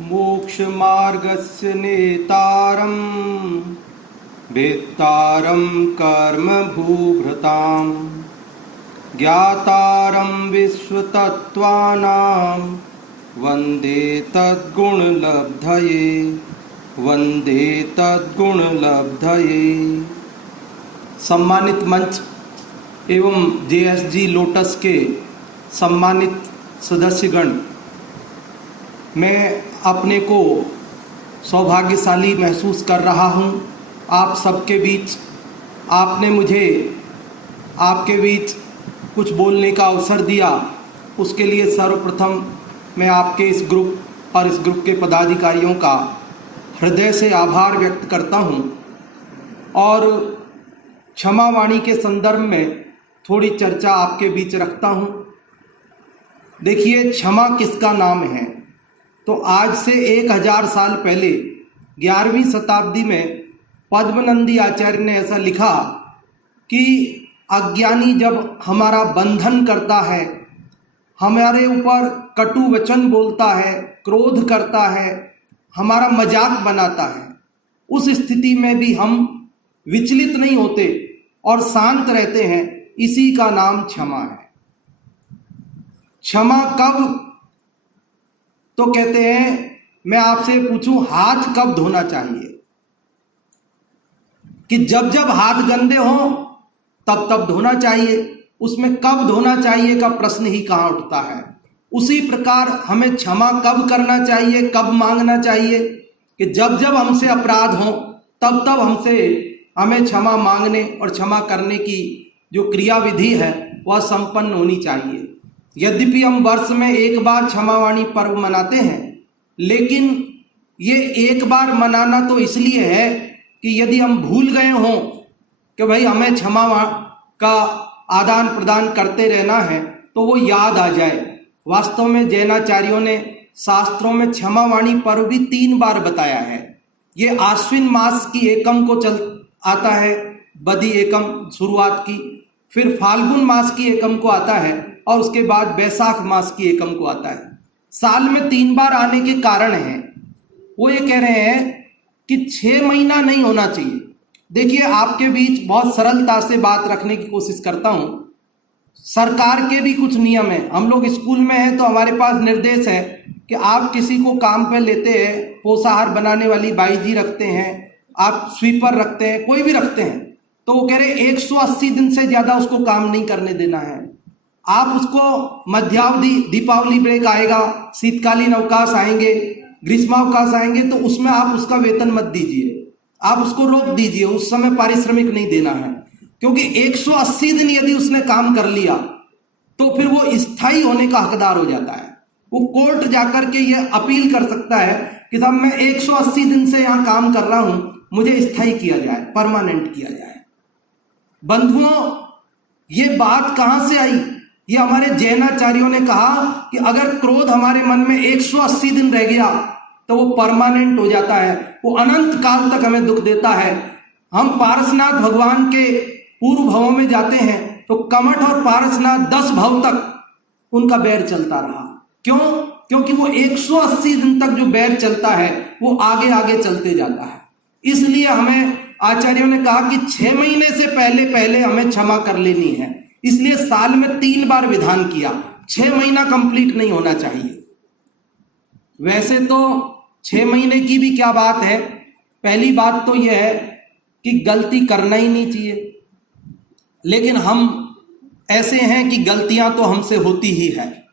मोक्षमार्गस्य नेतारं वेत्तारं कर्मभूभृतां ज्ञातारं विश्वतत्त्वानां वन्दे तद्गुणलब्धये वन्दे तद्गुणलब्धये। सम्मानित मंच एवं JSG लोटस के सम्मानित सदस्यगण, मैं अपने को सौभाग्यशाली महसूस कर रहा हूँ आप सबके बीच। आपने मुझे आपके बीच कुछ बोलने का अवसर दिया, उसके लिए सर्वप्रथम मैं आपके इस ग्रुप और इस ग्रुप के पदाधिकारियों का हृदय से आभार व्यक्त करता हूँ। और क्षमा वाणी के संदर्भ में थोड़ी चर्चा आपके बीच रखता हूँ। देखिए, क्षमा किसका नाम है? तो आज से 1000 साल पहले 11वीं शताब्दी में पद्मनंदी आचार्य ने ऐसा लिखा कि अज्ञानी जब हमारा बंधन करता है, हमारे ऊपर कटु वचन बोलता है, क्रोध करता है, हमारा मजाक बनाता है, उस स्थिति में भी हम विचलित नहीं होते और शांत रहते हैं, इसी का नाम क्षमा है। क्षमा कब? तो कहते हैं, मैं आपसे पूछूं, हाथ कब धोना चाहिए? कि जब जब हाथ गंदे हों तब तब धोना चाहिए। उसमें कब धोना चाहिए का प्रश्न ही कहाँ उठता है। उसी प्रकार हमें क्षमा कब करना चाहिए, कब मांगना चाहिए? कि जब जब हमसे अपराध हो तब तब हमें क्षमा मांगने और क्षमा करने की जो क्रियाविधि है वह संपन्न होनी चाहिए। यद्यपि हम वर्ष में एक बार क्षमावाणी पर्व मनाते हैं, लेकिन ये एक बार मनाना तो इसलिए है कि यदि हम भूल गए हों कि भाई हमें क्षमा का आदान प्रदान करते रहना है, तो वो याद आ जाए। वास्तव में जैनाचार्यों ने शास्त्रों में क्षमावाणी पर्व भी 3 बार बताया है। ये आश्विन मास की एकम को आता है, बदी एकम शुरुआत की, फिर फाल्गुन मास की एकम को आता है और उसके बाद बैसाख मास की एकम को आता है। साल में 3 बार आने के कारण हैं, वो ये कह रहे हैं कि 6 महीना नहीं होना चाहिए। देखिए, आपके बीच बहुत सरलता से बात रखने की कोशिश करता हूँ। सरकार के भी कुछ नियम हैं। हम लोग स्कूल में हैं तो हमारे पास निर्देश है कि आप किसी को काम पे लेते हैं, पोषाहार बनाने वाली बाई जी रखते हैं, आप स्वीपर रखते हैं, कोई भी रखते हैं, तो वो कह रहे 180 दिन से ज़्यादा उसको काम नहीं करने देना है। आप उसको मध्यावधि, दीपावली ब्रेक आएगा, शीतकालीन अवकाश आएंगे, ग्रीष्मावकाश आएंगे, तो उसमें आप उसका वेतन मत दीजिए, आप उसको रोक दीजिए, उस समय पारिश्रमिक नहीं देना है। क्योंकि 180 दिन यदि उसने काम कर लिया तो फिर वो स्थायी होने का हकदार हो जाता है। वो कोर्ट जाकर के ये अपील कर सकता है कि साहब मैं 180 दिन से यहाँ काम कर रहा हूँ, मुझे स्थायी किया जाए, परमानेंट किया जाए। बंधुओं, ये बात कहाँ से आई? ये हमारे जैनाचार्यों ने कहा कि अगर क्रोध हमारे मन में 180 दिन रह गया तो वो परमानेंट हो जाता है, वो अनंत काल तक हमें दुख देता है। हम पारसनाथ भगवान के पूर्व भवों में जाते हैं तो कमठ और पारसनाथ 10 भव तक उनका बैर चलता रहा। क्यों? क्योंकि वो 180 दिन तक जो बैर चलता है वो आगे आगे चलते जाता है। इसलिए हमें आचार्यों ने कहा कि 6 महीने से पहले हमें क्षमा कर लेनी है। इसलिए साल में 3 बार विधान किया, 6 महीना कंप्लीट नहीं होना चाहिए। वैसे तो 6 महीने की भी क्या बात है। पहली बात तो यह है कि गलती करना ही नहीं चाहिए, लेकिन हम ऐसे हैं कि गलतियां तो हमसे होती ही है,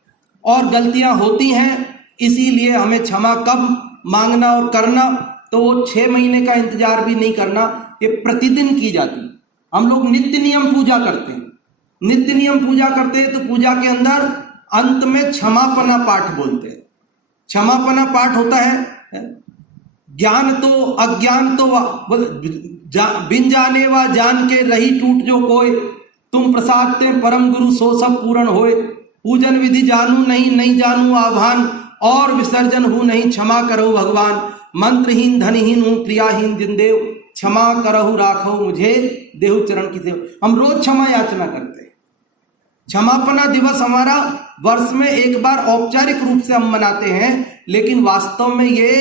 और गलतियां होती हैं, इसीलिए हमें क्षमा कब मांगना और करना, तो वो 6 महीने का इंतजार भी नहीं करना, ये प्रतिदिन की जाती। हम लोग नित्य नियम पूजा करते हैं, नित्य नियम पूजा करते हैं, तो पूजा के अंदर अंत में क्षमापना पाठ बोलते हैं। क्षमापना पाठ होता है, ज्ञान तो अज्ञान तो बिन जाने वा जान के रही टूट जो कोय, तुम प्रसाद ते परम गुरु सो सब पूर्ण होए, पूजन विधि जानू नहीं, नहीं जानू आह्वान, और विसर्जन हूँ नहीं, क्षमा करो भगवान, मंत्रहीन धनहीन हूँ, प्रियाहीन जिनदेव, क्षमा करहु राखो मुझे, देहु चरण की सेव। हम रोज क्षमा याचना करते हैं। क्षमापना दिवस हमारा वर्ष में एक बार औपचारिक रूप से हम मनाते हैं, लेकिन वास्तव में ये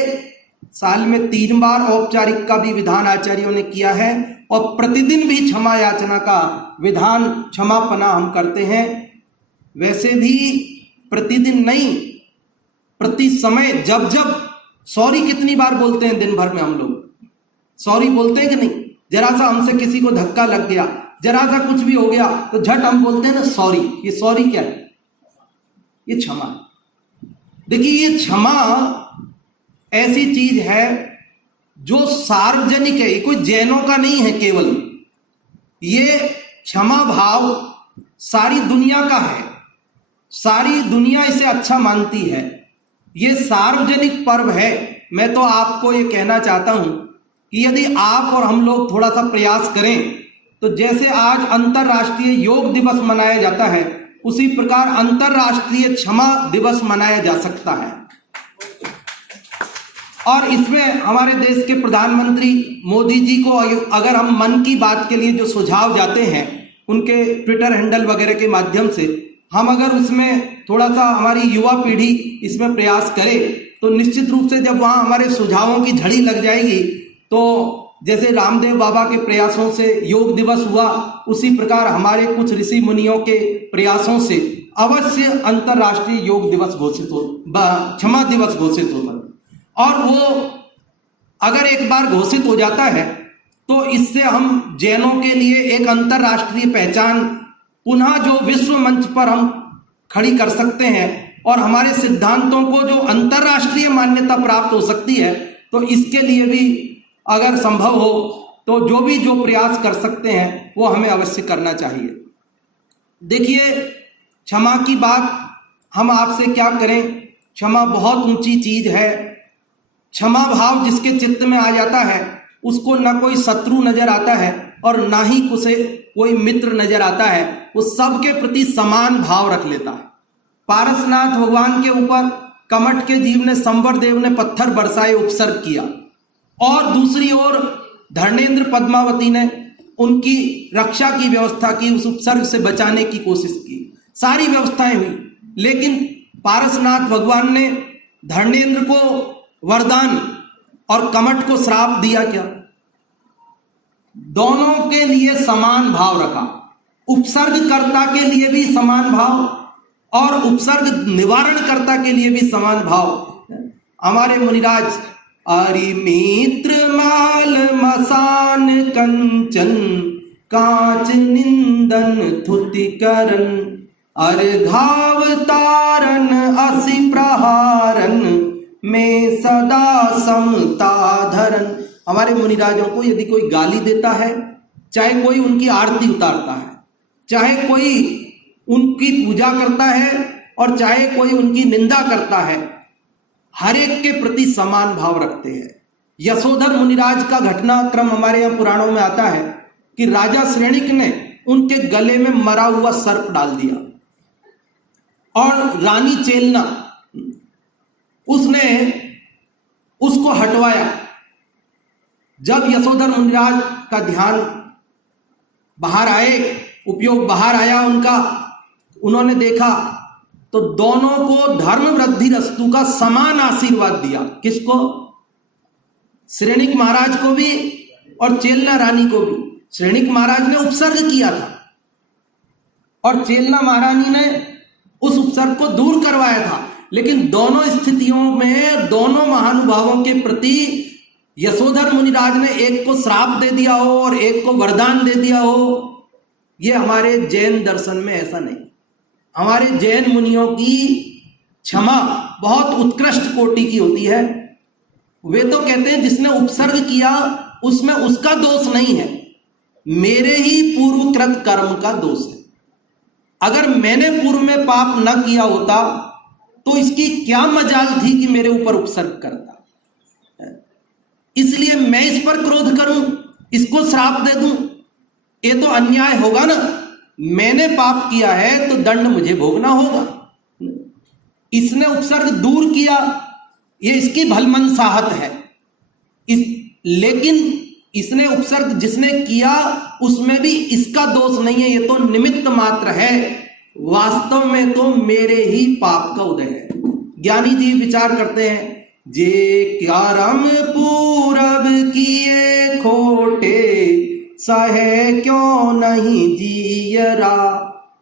साल में 3 बार औपचारिक का भी विधान आचार्यों ने किया है और प्रतिदिन भी क्षमा याचना का विधान, क्षमापना हम करते हैं। वैसे भी प्रतिदिन नहीं, प्रति समय जब जब सॉरी कितनी बार बोलते हैं दिन भर में हम लोग? सॉरी बोलते हैं कि नहीं? जरा सा हमसे किसी को धक्का लग गया, जरा सा कुछ भी हो गया तो झट हम बोलते हैं ना सॉरी। ये सॉरी क्या है? ये क्षमा। देखिए, ये क्षमा ऐसी चीज है जो सार्वजनिक है, ये कोई जैनों का नहीं है केवल। ये क्षमा भाव सारी दुनिया का है, सारी दुनिया इसे अच्छा मानती है। ये सार्वजनिक पर्व है। मैं तो आपको ये कहना चाहता हूं कि यदि आप और हम लोग थोड़ा सा प्रयास करें तो जैसे आज अंतर्राष्ट्रीय योग दिवस मनाया जाता है, उसी प्रकार अंतर्राष्ट्रीय क्षमा दिवस मनाया जा सकता है। और इसमें हमारे देश के प्रधानमंत्री मोदी जी को अगर हम मन की बात के लिए जो सुझाव जाते हैं उनके ट्विटर हैंडल वगैरह के माध्यम से, हम अगर उसमें थोड़ा सा हमारी युवा पीढ़ी इसमें प्रयास करे तो निश्चित रूप से जब वहाँ हमारे सुझावों की झड़ी लग जाएगी, तो जैसे रामदेव बाबा के प्रयासों से योग दिवस हुआ, उसी प्रकार हमारे कुछ ऋषि मुनियों के प्रयासों से अवश्य अंतर्राष्ट्रीय योग दिवस घोषित हो, क्षमा दिवस घोषित होगा। और वो अगर एक बार घोषित हो जाता है तो इससे हम जैनों के लिए एक अंतर्राष्ट्रीय पहचान पुनः जो विश्व मंच पर हम खड़ी कर सकते हैं और हमारे सिद्धांतों को जो अंतर्राष्ट्रीय मान्यता प्राप्त हो सकती है। तो इसके लिए भी अगर संभव हो तो जो प्रयास कर सकते हैं वो हमें अवश्य करना चाहिए। देखिए, क्षमा की बात हम आपसे क्या करें, क्षमा बहुत ऊंची चीज है। क्षमा भाव जिसके चित्त में आ जाता है उसको ना कोई शत्रु नजर आता है और ना ही उसे कोई मित्र नजर आता है, वो सबके प्रति समान भाव रख लेता है। पारसनाथ भगवान के ऊपर कमठ के जीव ने, संवर देव ने पत्थर बरसाए, उपसर्ग किया, और दूसरी ओर धर्मेंद्र पद्मावती ने उनकी रक्षा की व्यवस्था की, उस उपसर्ग से बचाने की कोशिश की, सारी व्यवस्थाएं हुई। लेकिन पारसनाथ भगवान ने धर्मेंद्र को वरदान और कमठ को श्राप दिया क्या? दोनों के लिए समान भाव रखा, उपसर्गकर्ता के लिए भी समान भाव और उपसर्ग निवारणकर्ता के लिए भी समान भाव। हमारे मुनिराज अरि मित्र माल मसान कंचन कांच निंदन थुति करन अर्घाव तारन असि प्रहारन में सदा समता धरन। हमारे मुनिराजों को यदि कोई गाली देता है, चाहे कोई उनकी आरती उतारता है, चाहे कोई उनकी पूजा करता है और चाहे कोई उनकी निंदा करता है, हर एक के प्रति समान भाव रखते हैं। यशोधर मुनिराज का घटनाक्रम हमारे यहाँ पुराणों में आता है कि राजा श्रेणिक ने उनके गले में मरा हुआ सर्प डाल दिया और रानी चेलना उसने उसको हटवाया। जब यशोधर मुनिराज का ध्यान बाहर आए, उपयोग बाहर आया उनका, उन्होंने देखा तो दोनों को धर्म वृद्धि रस्तु का समान आशीर्वाद दिया। किसको? श्रेणिक महाराज को भी और चेलना रानी को भी। श्रेणिक महाराज ने उपसर्ग किया था और चेलना महारानी ने उस उपसर्ग को दूर करवाया था, लेकिन दोनों स्थितियों में दोनों महानुभावों के प्रति यशोधर मुनिराज ने एक को श्राप दे दिया हो और एक को वरदान दे दिया हो। ये हमारे जैन दर्शन में ऐसा नहीं। हमारे जैन मुनियों की क्षमा बहुत उत्कृष्ट कोटि की होती है। वे तो कहते हैं जिसने उपसर्ग किया उसमें उसका दोष नहीं है, मेरे ही पूर्वकृत कर्म का दोष है। अगर मैंने पूर्व में पाप न किया होता तो इसकी क्या मजाल थी कि मेरे ऊपर उपसर्ग करता। इसलिए मैं इस पर क्रोध करूं, इसको श्राप दे दूं, ये तो अन्याय होगा ना। मैंने पाप किया है तो दंड मुझे भोगना होगा। इसने उपसर्ग दूर किया, ये इसकी भलमनसाहत है। लेकिन इसने उपसर्ग जिसने किया उसमें भी इसका दोष नहीं है, ये तो निमित्त मात्र है। वास्तव में तो मेरे ही पाप का उदय है। ज्ञानी जी विचार करते हैं, जे क्यारम पूरब किए खोटे, सहे क्यों नहीं जियरा,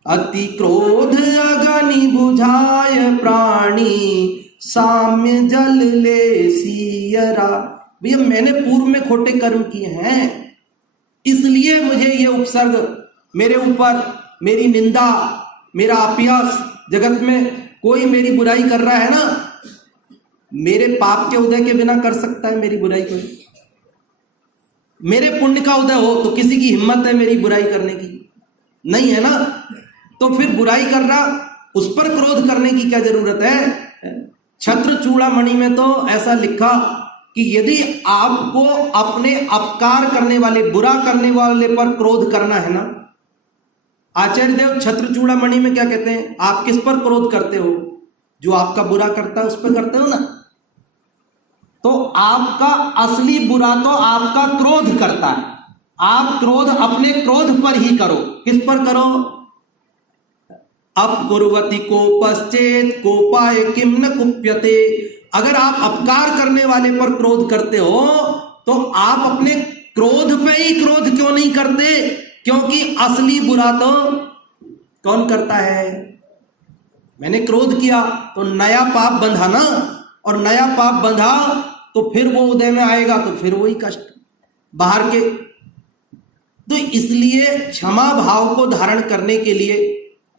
अति क्रोध अगनि बुझाय प्राणी, साम्य जल ले सियरा। भैया मैंने पूर्व में खोटे कर्म किए हैं, इसलिए मुझे ये उपसर्ग, मेरे ऊपर मेरी निंदा, मेरा अपयश, जगत में कोई मेरी बुराई कर रहा है ना, मेरे पाप के उदय के बिना कर सकता है मेरी बुराई को? मेरे पुण्य का उदय हो तो किसी की हिम्मत है मेरी बुराई करने की? नहीं है ना। तो फिर बुराई कर रहा, उस पर क्रोध करने की क्या जरूरत है? छत्र चूड़ामणि में तो ऐसा लिखा कि यदि आपको अपने अपकार करने वाले, बुरा करने वाले पर क्रोध करना है ना, आचार्य देव छत्र चूड़ामणि में क्या कहते हैं, आप किस पर क्रोध करते हो? जो आपका बुरा करता है उस पर करते हो ना। तो आपका असली बुरा तो आपका क्रोध करता है, आप क्रोध अपने क्रोध पर ही करो। किस पर करो? अपकुर्वति को पश्चेत कोपाय किम न कुप्यते। अगर आप अपकार करने वाले पर क्रोध करते हो तो आप अपने क्रोध पे ही क्रोध क्यों नहीं करते? क्योंकि असली बुरा तो कौन करता है? मैंने क्रोध किया तो नया पाप बंधा ना, और नया पाप बंधा तो फिर वो उदय में आएगा तो फिर वही कष्ट बाहर के। तो इसलिए क्षमा भाव को धारण करने के लिए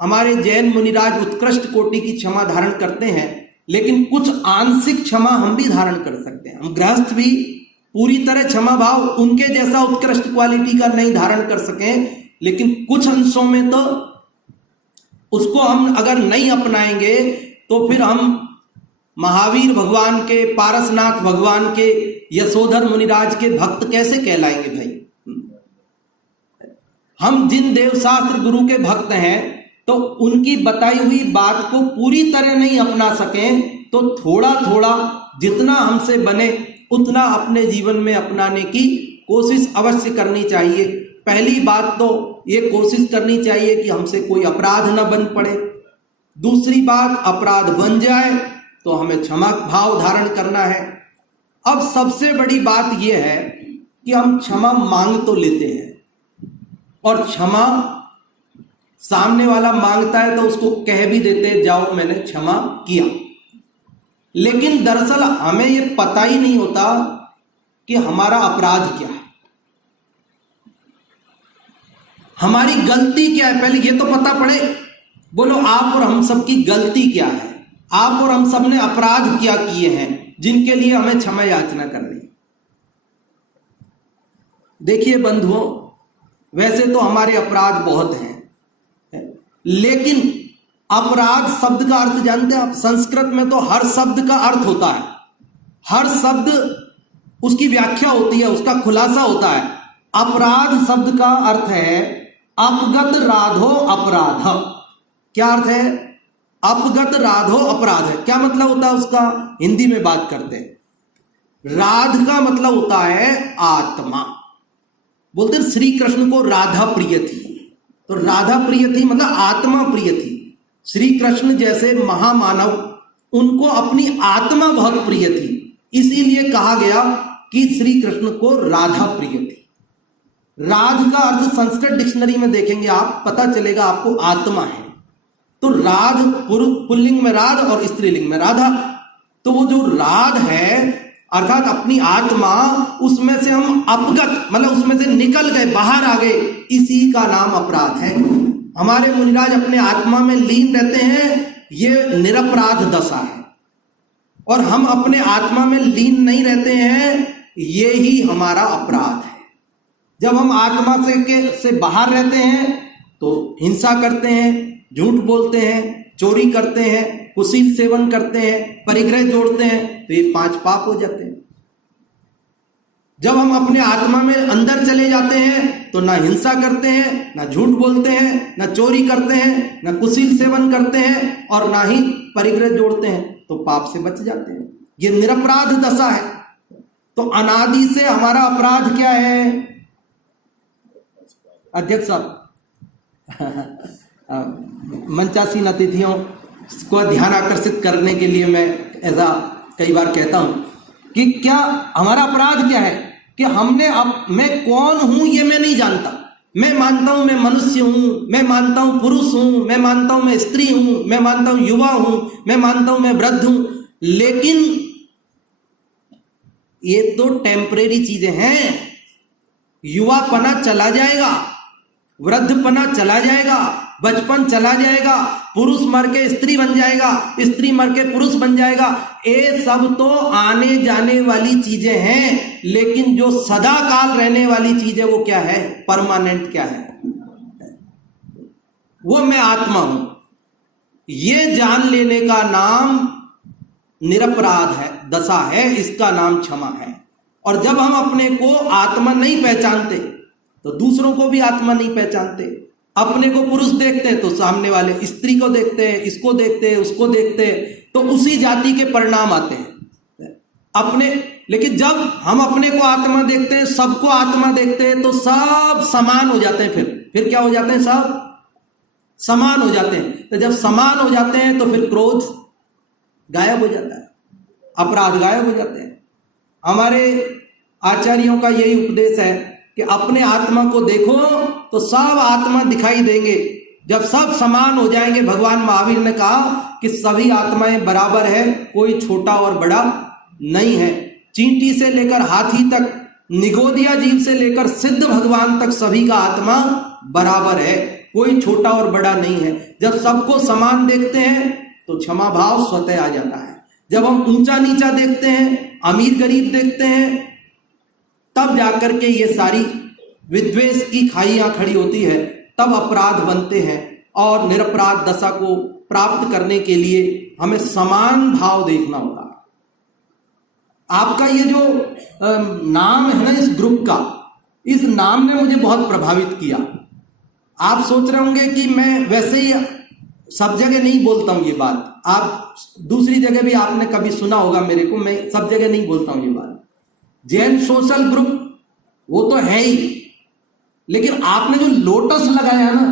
हमारे जैन मुनिराज उत्कृष्ट कोटि की क्षमा धारण करते हैं, लेकिन कुछ आंशिक क्षमा हम भी धारण कर सकते हैं। हम गृहस्थ भी पूरी तरह क्षमा भाव उनके जैसा उत्कृष्ट क्वालिटी का नहीं धारण कर सकें, लेकिन कुछ अंशों में तो उसको हम अगर नहीं अपनाएंगे तो फिर हम महावीर भगवान के, पारसनाथ भगवान के, यशोधर मुनिराज के भक्त कैसे कहलाएंगे भाई? हम जिन देवशास्त्र गुरु के भक्त हैं तो उनकी बताई हुई बात को पूरी तरह नहीं अपना सकें तो थोड़ा थोड़ा जितना हमसे बने उतना अपने जीवन में अपनाने की कोशिश अवश्य करनी चाहिए। पहली बात तो ये कोशिश करनी चाहिए कि हमसे कोई अपराध न बन पड़े। दूसरी बात, अपराध बन जाए तो हमें क्षमा भाव धारण करना है। अब सबसे बड़ी बात यह है कि हम क्षमा मांग तो लेते हैं, और क्षमा सामने वाला मांगता है तो उसको कह भी देते हैं, जाओ मैंने क्षमा किया। लेकिन दरअसल हमें यह पता ही नहीं होता कि हमारा अपराध क्या है, हमारी गलती क्या है। पहले ये तो पता पड़े, बोलो आप और हम सब की गलती क्या है, आप और हम सब ने अपराध क्या किए हैं जिनके लिए हमें क्षमा याचना करनी। देखिए बंधुओं, वैसे तो हमारे अपराध बहुत हैं, लेकिन अपराध शब्द का अर्थ जानते हैं आप? संस्कृत में तो हर शब्द का अर्थ होता है, हर शब्द उसकी व्याख्या होती है, उसका खुलासा होता है। अपराध शब्द का अर्थ है अपगत राधो अपराध। क्या अर्थ है? अपगत राधो अपराध है। क्या मतलब होता है उसका? हिंदी में बात करते हैं। राध का मतलब होता है आत्मा। बोलते श्री कृष्ण को राधा प्रिय थी, तो राधा प्रिय थी मतलब आत्मा प्रिय थी। श्री कृष्ण जैसे महामानव, उनको अपनी आत्मा बहुत प्रिय थी, इसीलिए कहा गया कि श्री कृष्ण को राधा प्रिय थी। राध का अर्थ संस्कृत डिक्शनरी में देखेंगे आप, पता चलेगा आपको आत्मा है। तो राध पुल्लिंग में राध और स्त्रीलिंग में राधा। तो वो जो राध है अर्थात अपनी आत्मा, उसमें से हम अपगत मतलब उसमें से निकल गए, बाहर आ गए, इसी का नाम अपराध है। हमारे मुनिराज अपने आत्मा में लीन रहते हैं, ये निरपराध दशा है। और हम अपने आत्मा में लीन नहीं रहते हैं, ये ही हमारा अपराध है। जब हम आत्मा से बाहर रहते हैं तो हिंसा करते हैं, झूठ बोलते हैं, चोरी करते हैं, कुशील सेवन करते हैं, परिग्रह जोड़ते हैं, तो ये 5 पाप हो जाते हैं। जब हम अपने आत्मा में अंदर चले जाते हैं तो ना हिंसा करते हैं, ना झूठ बोलते हैं, ना चोरी करते हैं, ना कुशील सेवन करते हैं, और ना ही परिग्रह जोड़ते हैं, तो पाप से बच जाते हैं। ये निरपराध दशा है। तो अनादि से हमारा अपराध क्या है? अध्यक्ष साहब, मंचासीन अतिथियों, इसको ध्यान आकर्षित करने के लिए मैं ऐसा कई बार कहता हूं कि क्या हमारा अपराध क्या है कि मैं कौन हूं ये मैं नहीं जानता। मैं मानता हूं मैं मनुष्य हूं, मैं मानता हूं पुरुष हूं, मैं मानता हूं मैं स्त्री हूं, मैं मानता हूं युवा हूं, मैं मानता हूं मैं वृद्ध हूं, लेकिन ये तो टेम्परेरी चीजें हैं। युवापना चला जाएगा, वृद्धपना चला जाएगा, बचपन चला जाएगा, पुरुष मर के स्त्री बन जाएगा, स्त्री मर के पुरुष बन जाएगा। ये सब तो आने जाने वाली चीजें हैं, लेकिन जो सदा काल रहने वाली चीज है वो क्या है, परमानेंट क्या है, वो मैं आत्मा हूं। ये जान लेने का नाम निरपराध है, दशा है, इसका नाम क्षमा है। और जब हम अपने को आत्मा नहीं पहचानते तो दूसरों को भी आत्मा नहीं पहचानते। अपने को पुरुष देखते हैं तो सामने वाले स्त्री को देखते हैं, इसको देखते हैं, उसको देखते हैं, तो उसी जाति के परिणाम आते हैं लेकिन जब हम अपने को आत्मा देखते हैं, सबको आत्मा देखते हैं, तो सब समान हो जाते हैं। फिर क्या हो जाते हैं, सब समान हो जाते हैं। तो जब समान हो जाते हैं तो फिर क्रोध गायब हो जाता है, अपराध गायब हो जाते हैं। हमारे आचार्यों का यही उपदेश है कि अपने आत्मा को देखो तो सब आत्मा दिखाई देंगे। जब सब समान हो जाएंगे, भगवान महावीर ने कहा कि सभी आत्माएं बराबर है, कोई छोटा और बड़ा नहीं है। चींटी से लेकर हाथी तक, निगोदिया जीव से लेकर सिद्ध भगवान तक सभी का आत्मा बराबर है, कोई छोटा और बड़ा नहीं है। जब सबको समान देखते हैं तो क्षमा भाव स्वतः आ जाता है। जब हम ऊंचा नीचा देखते हैं, अमीर गरीब देखते हैं, तब जाकर के ये सारी विद्वेष की खाइयां खड़ी होती है, तब अपराध बनते हैं। और निरपराध दशा को प्राप्त करने के लिए हमें समान भाव देखना होगा। आपका ये जो नाम है ना इस ग्रुप का, इस नाम ने मुझे बहुत प्रभावित किया। आप सोच रहे होंगे कि मैं वैसे ही सब जगह नहीं बोलता हूं ये बात, आप दूसरी जगह भी आपने कभी सुना होगा मेरे को, मैं सब जगह नहीं बोलता हूं ये बात। जैन सोशल ग्रुप वो तो है ही, लेकिन आपने जो लोटस लगाया ना,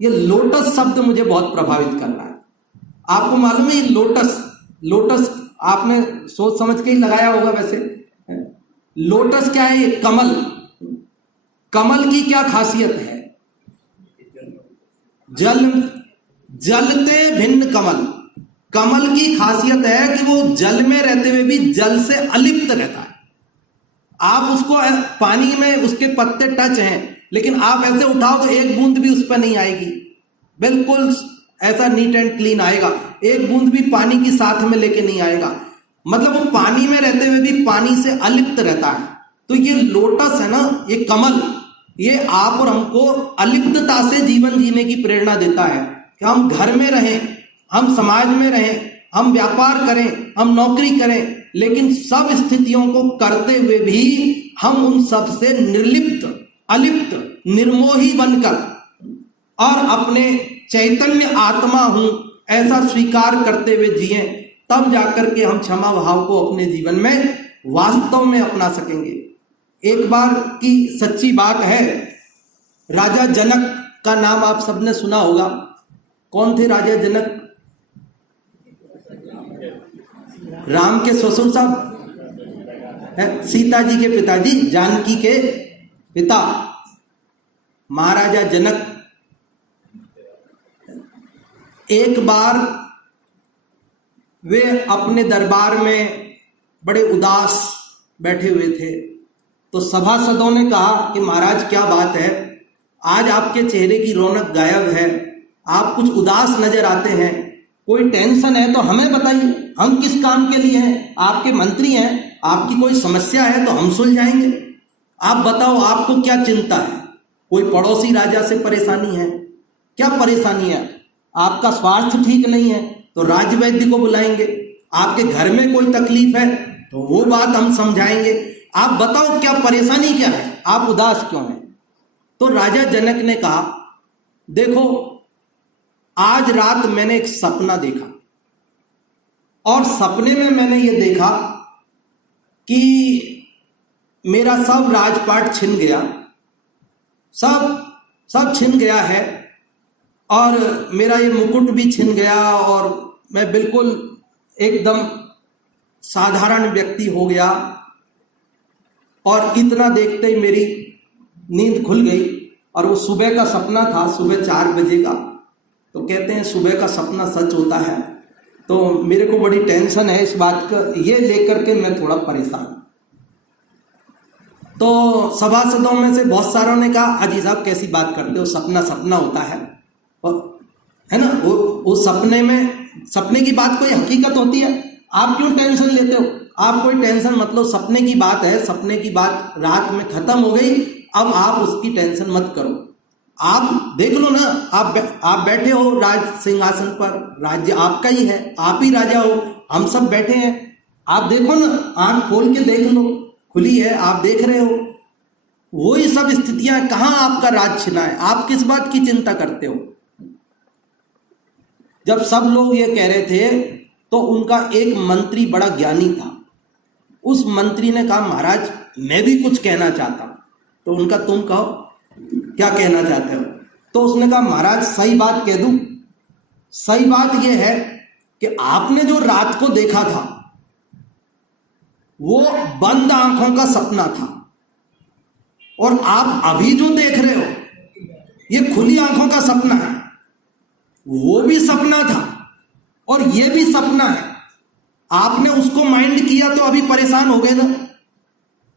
ये लोटस शब्द मुझे बहुत प्रभावित कर रहा है। आपको मालूम है ये लोटस आपने सोच समझ के ही लगाया होगा। वैसे लोटस क्या है, ये कमल की क्या खासियत है, जलते भिन्न कमल की खासियत है कि वो जल में रहते हुए भी जल से अलिप्त रहता है। आप उसको पानी में उसके पत्ते टच हैं, लेकिन आप ऐसे उठाओ तो एक बूंद भी उस पर नहीं आएगी, बिल्कुल ऐसा नीट एंड क्लीन आएगा, एक बूंद भी पानी की साथ में लेके नहीं आएगा। मतलब वो पानी में रहते हुए भी पानी से अलिप्त रहता है। तो ये लोटस है ना, ये कमल, ये आप और हमको अलिप्तता से जीवन जीने की प्रेरणा देता है कि हम घर में रहें, हम समाज में रहें, हम व्यापार करें, हम नौकरी करें, लेकिन सब स्थितियों को करते हुए भी हम उन सब से निर्लिप्त, अलिप्त, निर्मोही बनकर और अपने चैतन्य आत्मा हूं ऐसा स्वीकार करते हुए जिए, तब जाकर के हम क्षमा भाव को अपने जीवन में वास्तव में अपना सकेंगे। एक बार की सच्ची बात है, राजा जनक का नाम आप सबने सुना होगा। कौन थे राजा जनक? राम के ससुर साहब है, सीता जी के पिताजी, जानकी के पिता महाराजा जनक। एक बार वे अपने दरबार में बड़े उदास बैठे हुए थे, तो सभासदों ने कहा कि महाराज क्या बात है, आज आपके चेहरे की रौनक गायब है, आप कुछ उदास नजर आते हैं, कोई टेंशन है तो हमें बताइए, हम किस काम के लिए हैं, आपके मंत्री हैं, आपकी कोई समस्या है तो हम सुलझाएंगे। आप बताओ आपको क्या चिंता है, कोई पड़ोसी राजा से परेशानी है, क्या परेशानी है, आपका स्वास्थ्य ठीक नहीं है तो राजवैद्य को बुलाएंगे, आपके घर में कोई तकलीफ है तो वो बात हम समझाएंगे, आप बताओ क्या परेशानी क्या है, आप उदास क्यों हैं। तो राजा जनक ने कहा, देखो आज रात मैंने एक सपना देखा और सपने में मैंने ये देखा कि मेरा सब राजपाट छिन गया, सब छिन गया है और मेरा ये मुकुट भी छिन गया और मैं बिल्कुल एकदम साधारण व्यक्ति हो गया और इतना देखते ही मेरी नींद खुल गई। और वो सुबह का सपना था, सुबह 4 बजे का। तो कहते हैं सुबह का सपना सच होता है। तो मेरे को बड़ी टेंशन है इस बात का, ये लेकर के मैं थोड़ा परेशान। तो सभासदों में से बहुत सारों ने कहा, अजी साहब कैसी बात करते हो, सपना सपना होता है ना, वो सपने में, सपने की बात कोई हकीकत होती है, आप क्यों टेंशन लेते हो? आप कोई टेंशन मतलब, सपने की बात है, सपने की बात रात में खत्म हो गई, अब आप उसकी टेंशन मत करो। आप देख लो ना, आप बैठे हो राज सिंहासन पर, राज्य आपका ही है, आप ही राजा हो, हम सब बैठे हैं। आप देखो ना, आंख खोल के देख लो, खुली है, आप देख रहे हो। वही सब स्थितियां, कहां आपका राज छिना है? आप किस बात की चिंता करते हो? जब सब लोग ये कह रहे थे तो उनका एक मंत्री बड़ा ज्ञानी था। उस मंत्री ने कहा, महाराज मैं भी कुछ कहना चाहता हूं। तो उनका, तुम कहो क्या कहना चाहते हो? तो उसने कहा, महाराज सही बात कह दूं? सही बात यह है कि आपने जो रात को देखा था वो बंद आंखों का सपना था, और आप अभी जो देख रहे हो ये खुली आंखों का सपना है। वो भी सपना था और ये भी सपना है। आपने उसको माइंड किया तो अभी परेशान हो गए ना,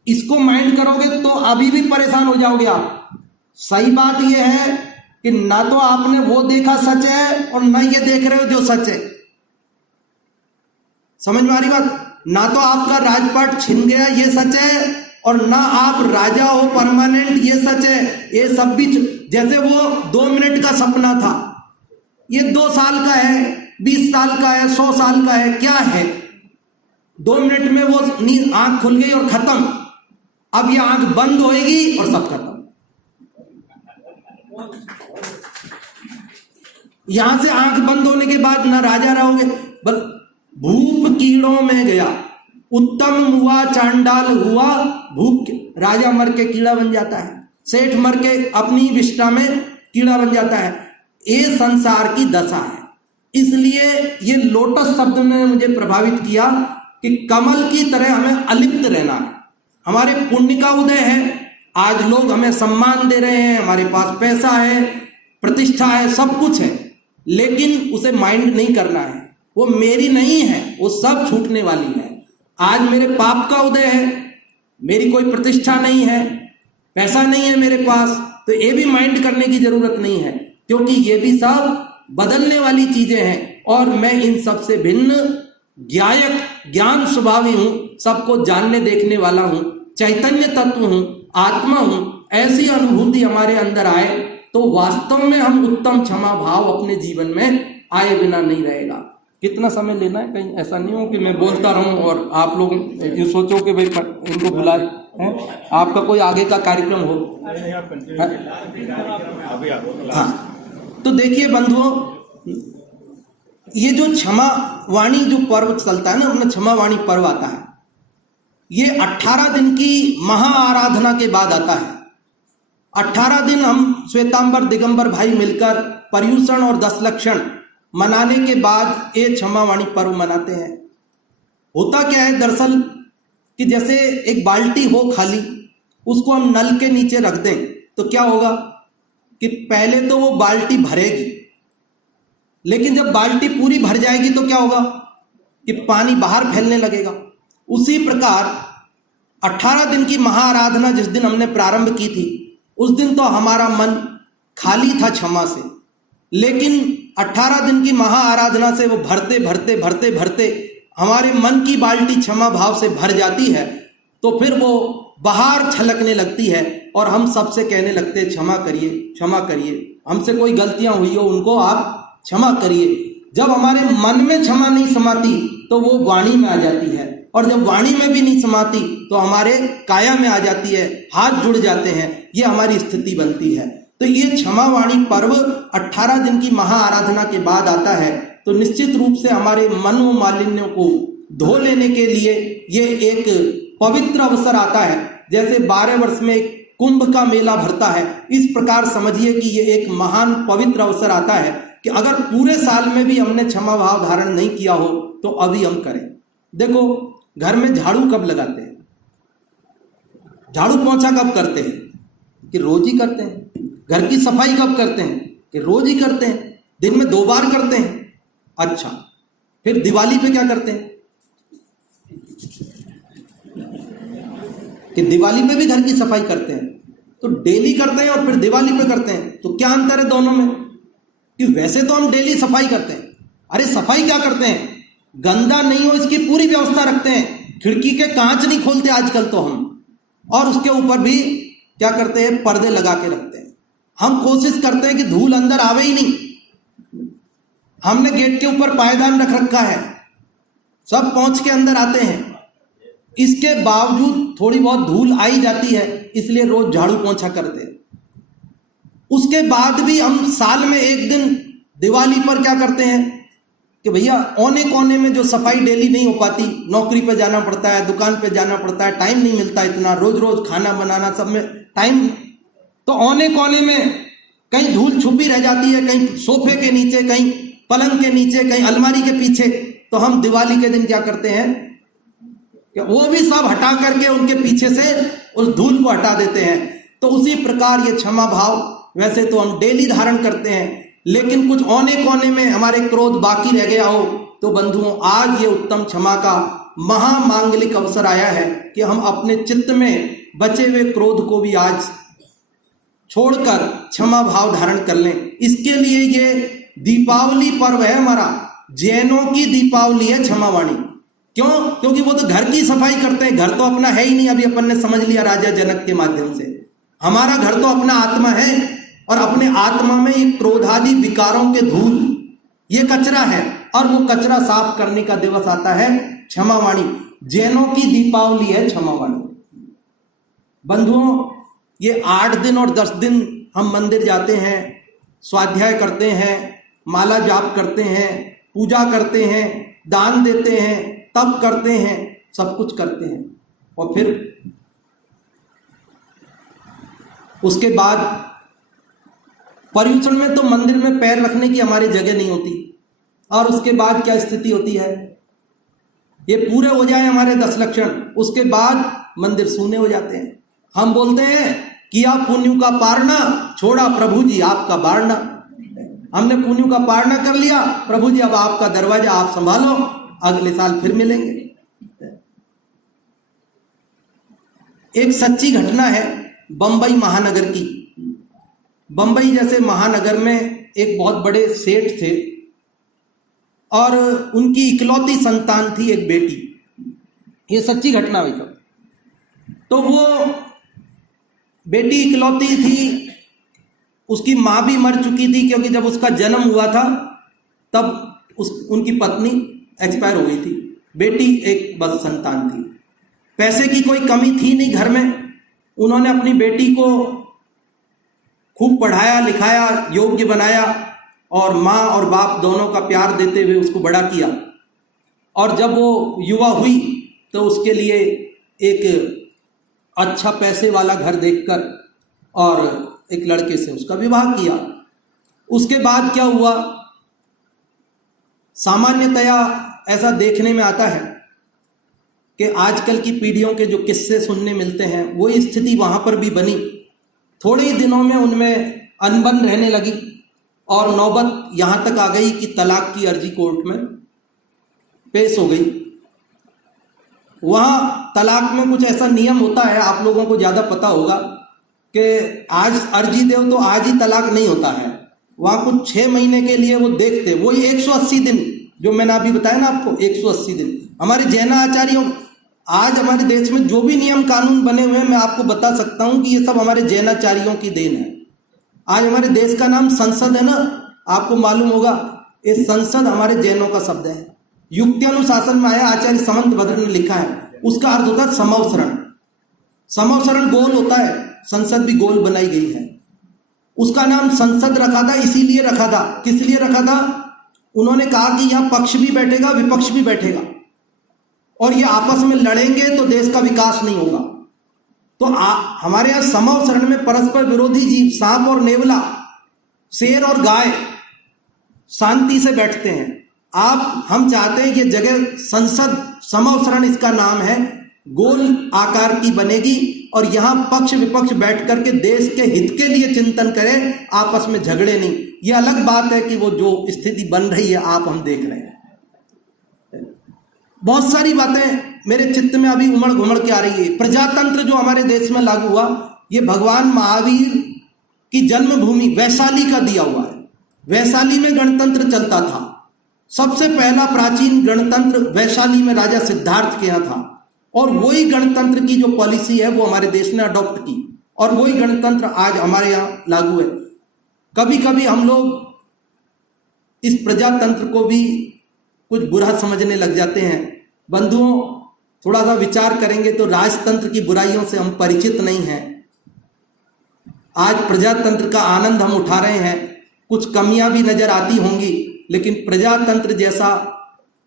इसको माइंड करोगे तो अभी भी परेशान हो जाओगे आप। सही बात यह है कि ना तो आपने वो देखा सच है और ना ये देख रहे हो जो सच है। समझ में आ रही बात? ना तो आपका राजपाट छिन गया ये सच है, और ना आप राजा हो परमानेंट ये सच है। ये सब भी जैसे वो 2 मिनट का सपना था, ये 2 साल का है, 20 साल का है, 100 साल का है, क्या है? 2 मिनट में वो नींद, आंख खुल गई और खत्म। अब ये आंख बंद होएगी और सब खत्म। यहां से आंख बंद होने के बाद ना राजा रहोगे, बल भूप कीड़ों में गया, उत्तम हुआ चांडाल हुआ भूप। राजा मर के कीड़ा बन जाता है, सेठ मर के अपनी विष्ठा में कीड़ा बन जाता है। ये संसार की दशा है। इसलिए ये लोटस शब्द ने मुझे प्रभावित किया कि कमल की तरह हमें अलिप्त रहना है। हमारे पुण्य का उदय है, आज लोग हमें सम्मान दे रहे हैं, हमारे पास पैसा है, प्रतिष्ठा है, सब कुछ है, लेकिन उसे माइंड नहीं करना है। वो मेरी नहीं है, वो सब छूटने वाली है। आज मेरे पाप का उदय है, मेरी कोई प्रतिष्ठा नहीं है, पैसा नहीं है मेरे पास, तो ये भी माइंड करने की जरूरत नहीं है, क्योंकि ये भी सब बदलने वाली चीजें हैं। और मैं इन सब से भिन्न ज्ञायक, ज्ञान स्वभावी हूं, सबको जानने देखने वाला हूं, चैतन्य तत्व हूं, आत्मा हूं। ऐसी अनुभूति हमारे अंदर आए तो वास्तव में हम उत्तम क्षमा भाव अपने जीवन में आए बिना नहीं रहेगा। कितना समय लेना है, कहीं ऐसा नहीं हो कि मैं बोलता रहूं और आप लोग ये सोचो कि भाई इनको बुला हैं, आपका कोई आगे का कार्यक्रम हो। हाँ, तो देखिए बंधुओं, ये जो क्षमा वाणी जो पर्व चलता है ना, अपना क्षमा वाणी पर्व आता है, ये 18 दिन की महा आराधना के बाद आता है। 18 दिन हम श्वेतांबर दिगंबर भाई मिलकर पर्युषण और 10 लक्षण मनाने के बाद ये क्षमा वाणी पर्व मनाते हैं। होता क्या है दरअसल कि जैसे एक बाल्टी हो खाली, उसको हम नल के नीचे रख दें तो क्या होगा कि पहले तो वो बाल्टी भरेगी, लेकिन जब बाल्टी पूरी भर जाएगी तो क्या होगा कि पानी बाहर फैलने लगेगा। उसी प्रकार 18 दिन की महाआराधना जिस दिन हमने प्रारंभ की थी, उस दिन तो हमारा मन खाली था क्षमा से, लेकिन 18 दिन की महाआराधना से वो भरते भरते भरते भरते हमारे मन की बाल्टी क्षमा भाव से भर जाती है, तो फिर वो बाहर छलकने लगती है और हम सबसे कहने लगते हैं क्षमा करिए, क्षमा करिए, हमसे कोई गलतियां हुई हो उनको आप क्षमा करिए। जब हमारे मन में क्षमा नहीं समाती तो वो वाणी में आ जाती है, और जब वाणी में भी नहीं समाती तो हमारे काया में आ जाती है, हाथ जुड़ जाते हैं, ये हमारी स्थिति बनती है। तो ये क्षमा वाणी पर्व 18 दिन की महाआराधना के बाद आता है, तो निश्चित रूप से हमारे मनोमालिन्यों को धो लेने के लिए ये एक पवित्र अवसर आता है। जैसे 12 वर्ष में एक कुंभ का मेला भरता है, इस प्रकार समझिए कि ये एक महान पवित्र अवसर आता है कि अगर पूरे साल में भी हमने क्षमा भाव धारण नहीं किया हो तो अभी हम करें। देखो, घर में झाड़ू कब लगाते हैं, झाड़ू पोंछा कब करते हैं, कि रोज ही करते हैं। घर की सफाई कब करते हैं, कि रोज ही करते हैं, दिन में 2 बार करते हैं। अच्छा, फिर दिवाली पे क्या करते हैं, कि दिवाली पे भी घर की सफाई करते हैं। तो डेली करते हैं और फिर दिवाली पे करते हैं, तो क्या अंतर है दोनों में? कि वैसे तो हम डेली सफाई करते हैं, अरे सफाई क्या करते हैं, गंदा नहीं हो इसकी पूरी व्यवस्था रखते हैं। खिड़की के कांच नहीं खोलते आजकल तो हम, और उसके ऊपर भी क्या करते हैं, पर्दे लगा के रखते हैं। हम कोशिश करते हैं कि धूल अंदर आवे ही नहीं। हमने गेट के ऊपर पायदान रख रखा है, सब पहुंच के अंदर आते हैं। इसके बावजूद थोड़ी बहुत धूल आई जाती है, इसलिए रोज झाड़ू पोंछा करते हैं। उसके बाद भी हम साल में एक दिन दिवाली पर क्या करते हैं कि भैया औने कोने में जो सफाई डेली नहीं हो पाती, नौकरी पे जाना पड़ता है, दुकान पे जाना पड़ता है, टाइम नहीं मिलता इतना, रोज रोज खाना बनाना सब में टाइम, तो औने कोने में कहीं धूल छुपी रह जाती है, कहीं सोफे के नीचे, कहीं पलंग के नीचे, कहीं अलमारी के पीछे। तो हम दिवाली के दिन क्या करते हैं कि वो भी सब हटा करके उनके पीछे से उस धूल को हटा देते हैं। तो उसी प्रकार ये क्षमा भाव वैसे तो हम डेली धारण करते हैं, लेकिन कुछ औने कोने में हमारे क्रोध बाकी रह गया हो तो बंधुओं, आज ये उत्तम क्षमा का महामांगलिक अवसर आया है कि हम अपने चित्त में बचे हुए क्रोध को भी आज छोड़कर क्षमा भाव धारण कर लें। इसके लिए ये दीपावली पर्व है हमारा, जैनों की दीपावली है क्षमावाणी। क्यों? क्योंकि वो तो घर की सफाई करते हैं, घर तो अपना है ही नहीं। अभी अपन ने समझ लिया राजा जनक के माध्यम से, हमारा घर तो अपना आत्मा है, और अपने आत्मा में ये क्रोधादि विकारों के धूल, ये कचरा है, और वो कचरा साफ करने का दिवस आता है क्षमावाणी। जैनों की दीपावली है क्षमावाणी। बंधुओं, ये 8 दिन और 10 दिन हम मंदिर जाते हैं, स्वाध्याय करते हैं, माला जाप करते हैं, पूजा करते हैं, दान देते हैं, तप करते हैं, सब कुछ करते हैं, और फिर उसके बाद पर्यूषण में तो मंदिर में पैर रखने की हमारी जगह नहीं होती। और उसके बाद क्या स्थिति होती है, ये पूरे हो जाए हमारे 10 लक्षण, उसके बाद मंदिर सूने हो जाते हैं। हम बोलते हैं किया पुण्य का पारना, छोड़ा प्रभु जी आपका बारना। हमने पुण्य का पारना कर लिया, प्रभु जी अब आपका दरवाजा आप संभालो, अगले साल फिर मिलेंगे। एक सच्ची घटना है बंबई महानगर की। बंबई जैसे महानगर में एक बहुत बड़े सेठ थे, और उनकी इकलौती संतान थी एक बेटी। ये सच्ची घटना हुई सब। तो वो बेटी इकलौती थी, उसकी माँ भी मर चुकी थी, क्योंकि जब उसका जन्म हुआ था तब उनकी पत्नी एक्सपायर हो गई थी। बेटी एक बस संतान थी। पैसे की कोई कमी थी नहीं घर में। उन्होंने अपनी बेटी को खूब पढ़ाया लिखाया, योग्य बनाया, और माँ और बाप दोनों का प्यार देते हुए उसको बड़ा किया। और जब वो युवा हुई तो उसके लिए एक अच्छा पैसे वाला घर देखकर और एक लड़के से उसका विवाह किया। उसके बाद क्या हुआ, सामान्यतया ऐसा देखने में आता है कि आजकल की पीढ़ियों के जो किस्से सुनने मिलते हैं, वही स्थिति वहाँ पर भी बनी। थोड़े ही दिनों में उनमें अनबन रहने लगी, और नौबत यहाँ तक आ गई कि तलाक की अर्जी कोर्ट में पेश हो गई। वहाँ तलाक में कुछ ऐसा नियम होता है, आप लोगों को ज़्यादा पता होगा, कि आज अर्जी दो तो आज ही तलाक नहीं होता है। वहाँ कुछ 6 महीने के लिए वो देखते, वही 180 दिन जो मैंने अभी बताया ना आपको, 180 दिन। हमारे जैनाचार्यों, आज हमारे देश में जो भी नियम कानून बने हुए हैं, मैं आपको बता सकता हूँ कि ये सब हमारे जैनाचार्यों की देन है। आज हमारे देश का नाम संसद है ना, आपको मालूम होगा, इस संसद हमारे जैनों का शब्द है। युक्त्यानुशासन में आया, आचार्य समंत भद्र ने लिखा है, उसका अर्थ होता है समवसरण। समवसरण गोल होता है, संसद भी गोल बनाई गई है। उसका नाम संसद रखा था, इसीलिए रखा था। किस लिए रखा था? उन्होंने कहा कि यहाँ पक्ष भी बैठेगा, विपक्ष भी बैठेगा, और ये आपस में लड़ेंगे तो देश का विकास नहीं होगा। तो हमारे यहाँ समवसरण में परस्पर विरोधी जीव, सांप और नेवला, शेर और गाय, शांति से बैठते हैं। हम चाहते हैं कि जगह संसद समअवसरण इसका नाम है, गोल आकार की बनेगी और यहां पक्ष विपक्ष बैठ करके देश के हित के लिए चिंतन करें, आपस में झगड़े नहीं। ये अलग बात है कि वो जो स्थिति बन रही है हम देख रहे हैं। बहुत सारी बातें मेरे चित्त में अभी उमड़ घुमड़ के आ रही है। प्रजातंत्र जो हमारे देश में लागू हुआ, ये भगवान महावीर की जन्मभूमि वैशाली का दिया हुआ है। वैशाली में गणतंत्र चलता था। सबसे पहला प्राचीन गणतंत्र वैशाली में राजा सिद्धार्थ के यहाँ था, और वही गणतंत्र की जो पॉलिसी है वो हमारे देश ने अडॉप्ट की, और वही गणतंत्र आज हमारे यहाँ लागू है। कभी कभी हम लोग इस प्रजातंत्र को भी कुछ बुरा समझने लग जाते हैं। बंधुओं, थोड़ा सा विचार करेंगे तो राजतंत्र की बुराइयों से हम परिचित नहीं हैं। आज प्रजातंत्र का आनंद हम उठा रहे हैं। कुछ कमियां भी नजर आती होंगी, लेकिन प्रजातंत्र जैसा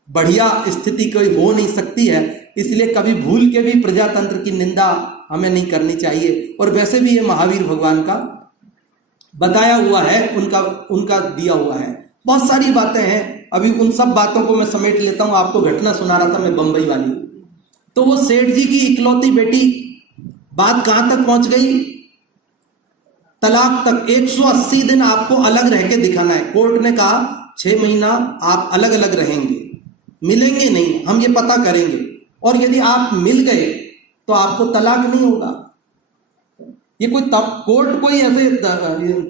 बढ़िया स्थिति कोई हो नहीं सकती है। इसलिए कभी भूल के भी प्रजातंत्र की निंदा हमें नहीं करनी चाहिए। और वैसे भी ये महावीर भगवान का बताया हुआ है, उनका दिया हुआ है। बहुत सारी बातें हैं, अभी उन सब बातों को मैं समेट लेता हूं। आपको घटना सुना रहा था मैं बंबई वाली। तो वो सेठ जी की इकलौती बेटी, बात कहां तक पहुंच गई? तलाक तक। 180 दिन आपको अलग रह के दिखाना है। कोर्ट ने कहा 6 महीना आप अलग अलग रहेंगे, मिलेंगे नहीं, हम ये पता करेंगे, और यदि आप मिल गए तो आपको तलाक नहीं होगा। ये कोई कोर्ट कोई ऐसे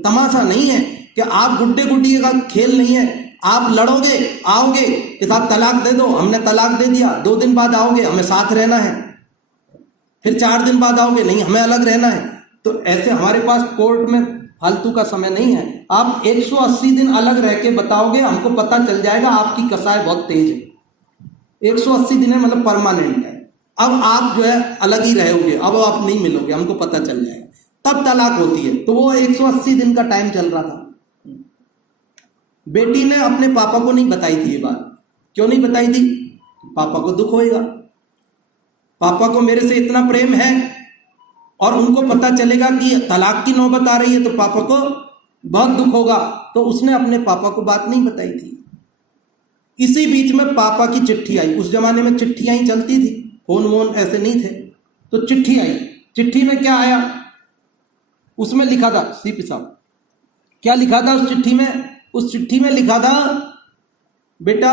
तमाशा नहीं है कि आप गुड्डे गुड्डिए का खेल नहीं है। आप लड़ोगे, आओगे कि साहब तलाक दे दो, हमने तलाक दे दिया। 2 दिन बाद आओगे, हमें साथ रहना है। फिर 4 दिन बाद आओगे, नहीं हमें अलग रहना है। तो ऐसे हमारे पास कोर्ट में फालतू का समय नहीं है। आप 180 दिन अलग रह के बताओगे, हमको पता चल जाएगा आपकी कसाई बहुत तेज है। 180 दिन है, मतलब परमानेंट है। अब आप जो है अलग ही रहोगे, अब आप नहीं मिलोगे, हमको पता चल जाएगा, तब तलाक होती है। तो वो 180 दिन का टाइम चल रहा था। बेटी ने अपने पापा को नहीं बताई थी ये बात। क्यों नहीं बताई थी? पापा को दुख होएगा। पापा को मेरे से इतना प्रेम है और उनको पता चलेगा कि तलाक की नौबत आ रही है तो पापा को बहुत दुख होगा। तो उसने अपने पापा को बात नहीं बताई थी। इसी बीच में पापा की चिट्ठी आई। उस जमाने में चिट्ठियां ही चलती थी, फोन वोन ऐसे नहीं थे। तो चिट्ठी आई। चिट्ठी में क्या आया? उसमें लिखा था, सीपी साहब क्या लिखा था उस चिट्ठी में? उस चिट्ठी में लिखा था, बेटा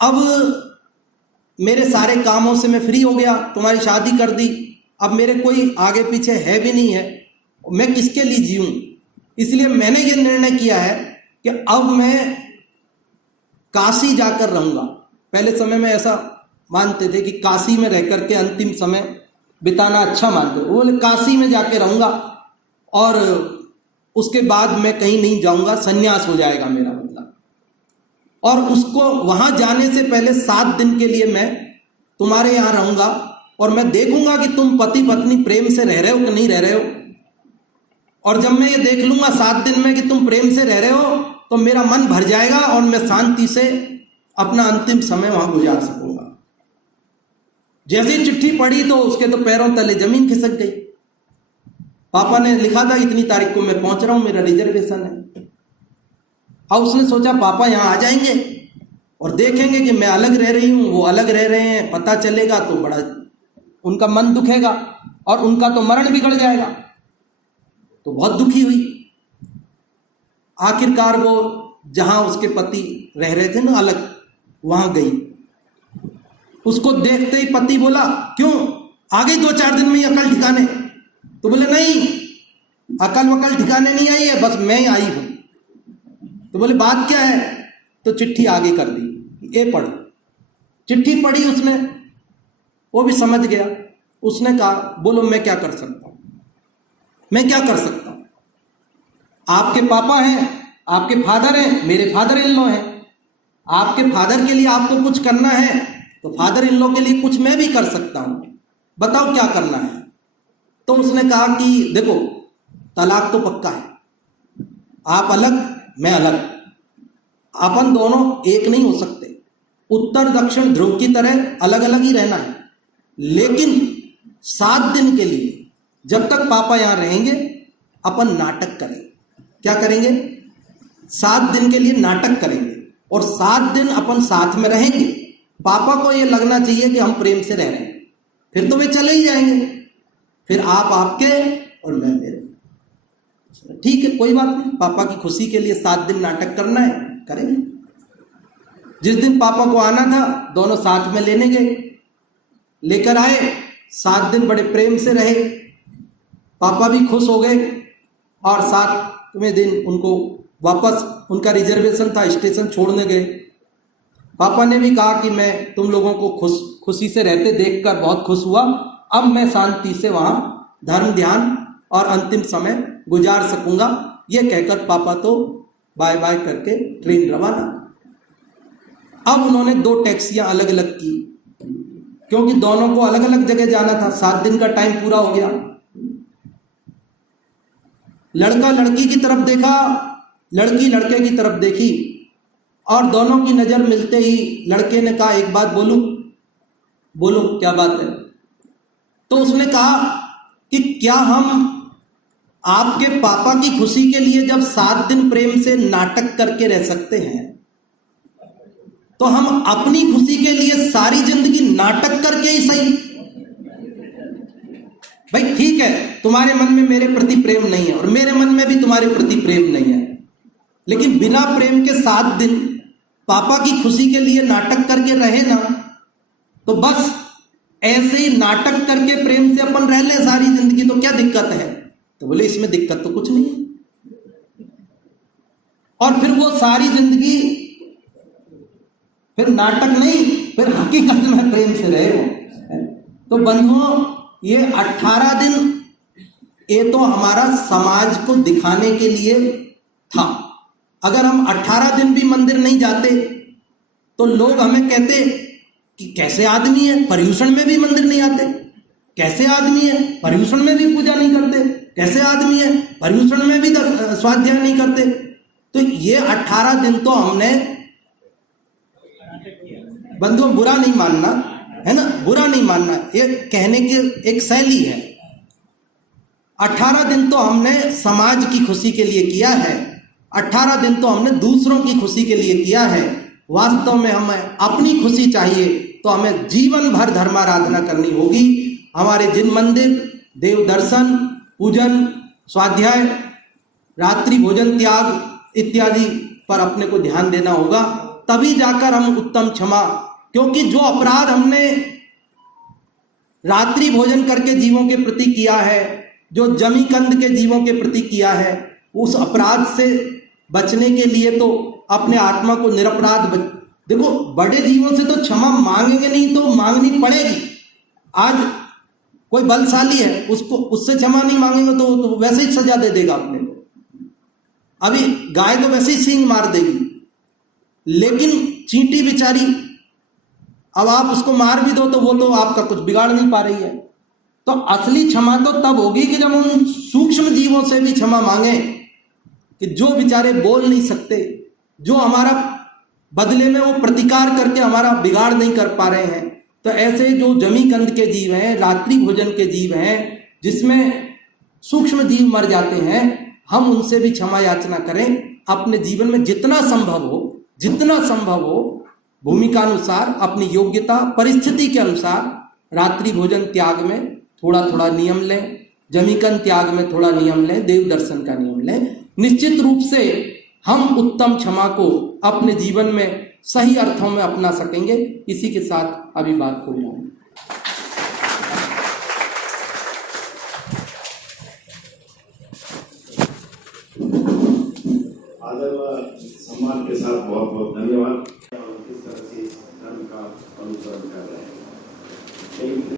अब मेरे सारे कामों से मैं फ्री हो गया, तुम्हारी शादी कर दी, अब मेरे कोई आगे पीछे है भी नहीं है, मैं किसके लिए जीऊं? इसलिए मैंने ये निर्णय किया है कि अब मैं काशी जाकर रहूंगा। पहले समय में ऐसा मानते थे कि काशी में रह करके अंतिम समय बिताना अच्छा मानते थे। वो बोले काशी में जाके रहूंगा और उसके बाद मैं कहीं नहीं जाऊंगा, संन्यास हो जाएगा मेरा, मतलब। और उसको वहां जाने से पहले 7 दिन के लिए मैं तुम्हारे यहां रहूंगा और मैं देखूंगा कि तुम पति पत्नी प्रेम से रह रहे हो कि नहीं रह रहे हो। और जब मैं ये देख लूंगा 7 दिन में कि तुम प्रेम से रह रहे हो तो मेरा मन भर जाएगा और मैं शांति से अपना अंतिम समय वहां गुजार सकूंगा। जैसी चिट्ठी पढ़ी तो उसके तो पैरों तले जमीन खिसक गई। पापा ने लिखा था इतनी तारीख को मैं पहुंच रहा हूं, मेरा रिजर्वेशन है। अब उसने सोचा पापा यहां आ जाएंगे और देखेंगे कि मैं अलग रह रही हूं, वो अलग रह रहे हैं, पता चलेगा तो बड़ा उनका मन दुखेगा और उनका तो मरण बिगड़ जाएगा। तो बहुत दुखी हुई। आखिरकार वो जहां उसके पति रह रहे थे ना अलग, वहां गई। उसको देखते ही पति बोला, क्यों आ गई 2-4 दिन में ही अकल ठिकाने? तो बोले नहीं, अकल वकल ठिकाने नहीं आई है, बस मैं ही आई हूं। तो बोले बात क्या है? तो चिट्ठी आगे कर दी, ये पढ़। चिट्ठी पढ़ी उसने, वो भी समझ गया। उसने कहा बोलो मैं क्या कर सकता हूं, मैं क्या कर सकता हूं? आपके पापा हैं, आपके फादर हैं, मेरे फादर इन लॉ हैं। आपके फादर के लिए आपको कुछ करना है तो फादर इन लॉ के लिए कुछ मैं भी कर सकता हूं, बताओ क्या करना है? तो उसने कहा कि देखो तलाक तो पक्का है, आप अलग मैं अलग, अपन दोनों एक नहीं हो सकते। उत्तर दक्षिण ध्रुव की तरह अलग अलग ही रहना है, लेकिन 7 दिन के लिए जब तक पापा यहां रहेंगे अपन नाटक करेंगे। क्या करेंगे? 7 दिन के लिए नाटक करेंगे और 7 दिन अपन साथ में रहेंगे, पापा को ये लगना चाहिए कि हम प्रेम से रह रहे हैं, फिर तो वे चले ही जाएंगे, फिर आप आपके और मैं मेरे। ठीक है, कोई बात नहीं, पापा की खुशी के लिए 7 दिन नाटक करना है, करेंगे। जिस दिन पापा को आना था दोनों साथ में लेने गए, लेकर आए, 7 दिन बड़े प्रेम से रहे, पापा भी खुश हो गए और 7वें दिन उनको वापस, उनका रिजर्वेशन था, स्टेशन छोड़ने गए। पापा ने भी कहा कि मैं तुम लोगों को खुशी से रहते देखकर बहुत खुश हुआ, अब मैं शांति से वहां धर्म ध्यान और अंतिम समय गुजार सकूंगा। ये कहकर पापा तो बाय बाय करके ट्रेन रवाना। अब उन्होंने 2 टैक्सियां अलग अलग की, क्योंकि दोनों को अलग अलग जगह जाना था, 7 दिन का टाइम पूरा हो गया। लड़का लड़की की तरफ देखा, लड़की लड़के की तरफ देखी और दोनों की नजर मिलते ही लड़के ने कहा, एक बात बोलूं? बोलो, क्या बात है? तो उसने कहा कि क्या हम आपके पापा की खुशी के लिए जब 7 दिन प्रेम से नाटक करके रह सकते हैं, तो हम अपनी खुशी के लिए सारी जिंदगी नाटक करके ही सही। भाई ठीक है, तुम्हारे मन में मेरे प्रति प्रेम नहीं है और मेरे मन में भी तुम्हारे प्रति प्रेम नहीं है, लेकिन बिना प्रेम के 7 दिन पापा की खुशी के लिए नाटक करके रहे ना, तो बस ऐसे ही नाटक करके प्रेम से अपन रह ले सारी जिंदगी, तो क्या दिक्कत है? तो बोले इसमें दिक्कत तो कुछ नहीं है। और फिर वो सारी जिंदगी फिर नाटक नहीं, फिर हकीकत में प्रेम से रहे हो। तो बंधुओं, ये 18 दिन ये तो हमारा समाज को दिखाने के लिए था। अगर हम 18 दिन भी मंदिर नहीं जाते तो लोग हमें कहते कि कैसे आदमी है, पर्यूषण में भी मंदिर नहीं आते, कैसे आदमी है, पर्यूषण में भी पूजा नहीं करते, कैसे आदमी है, पर्यूषण में भी स्वाध्याय नहीं करते। तो ये 18 दिन तो हमने, बंधुओं बुरा नहीं मानना है ना, बुरा नहीं मानना, ये कहने की एक शैली है। 18 दिन तो हमने समाज की खुशी के लिए किया है, 18 दिन तो हमने दूसरों की खुशी के लिए किया है। वास्तव में हमें अपनी खुशी चाहिए तो हमें जीवन भर धर्माराधना करनी होगी। हमारे जिन मंदिर, देव दर्शन, पूजन, स्वाध्याय, रात्रि भोजन त्याग इत्यादि पर अपने को ध्यान देना होगा, तभी जाकर हम उत्तम क्षमा, क्योंकि जो अपराध हमने रात्रि भोजन करके जीवों के प्रति किया है, जो जमी कंद के जीवों के प्रति किया है, उस अपराध से बचने के लिए तो अपने आत्मा को निरपराध देखो, बड़े जीवों से तो क्षमा मांगेंगे नहीं तो मांगनी पड़ेगी। आज कोई बलशाली है, उसको उससे क्षमा नहीं मांगेंगे तो वैसे ही सजा दे देगा अपने को। अभी गाय तो वैसे ही सींग मार देगी, लेकिन चींटी बेचारी, अब आप उसको मार भी दो तो वो तो आपका कुछ बिगाड़ नहीं पा रही है। तो असली क्षमा तो तब होगी कि जब हम सूक्ष्म जीवों से भी क्षमा मांगे, कि जो बेचारे बोल नहीं सकते, जो हमारा बदले में वो प्रतिकार करके हमारा बिगाड़ नहीं कर पा रहे हैं। तो ऐसे जो जमी कंद के जीव हैं, रात्रि भोजन के जीव हैं, जिसमें सूक्ष्म जीव मर जाते हैं, हम उनसे भी क्षमा याचना करें। अपने जीवन में जितना संभव हो भूमिका अनुसार, अपनी योग्यता परिस्थिति के अनुसार रात्रि भोजन त्याग में थोड़ा थोड़ा नियम लें, जमीकन त्याग में थोड़ा नियम लें, देव दर्शन का नियम लें। निश्चित रूप से हम उत्तम क्षमा को अपने जीवन में सही अर्थों में अपना सकेंगे। इसी के साथ अभी बात को जाऊंगा। आदर व सम्मान के साथ बहुत बहुत धन्यवाद। किस तरह से धर्म का अनुसरण कर रहे हैं।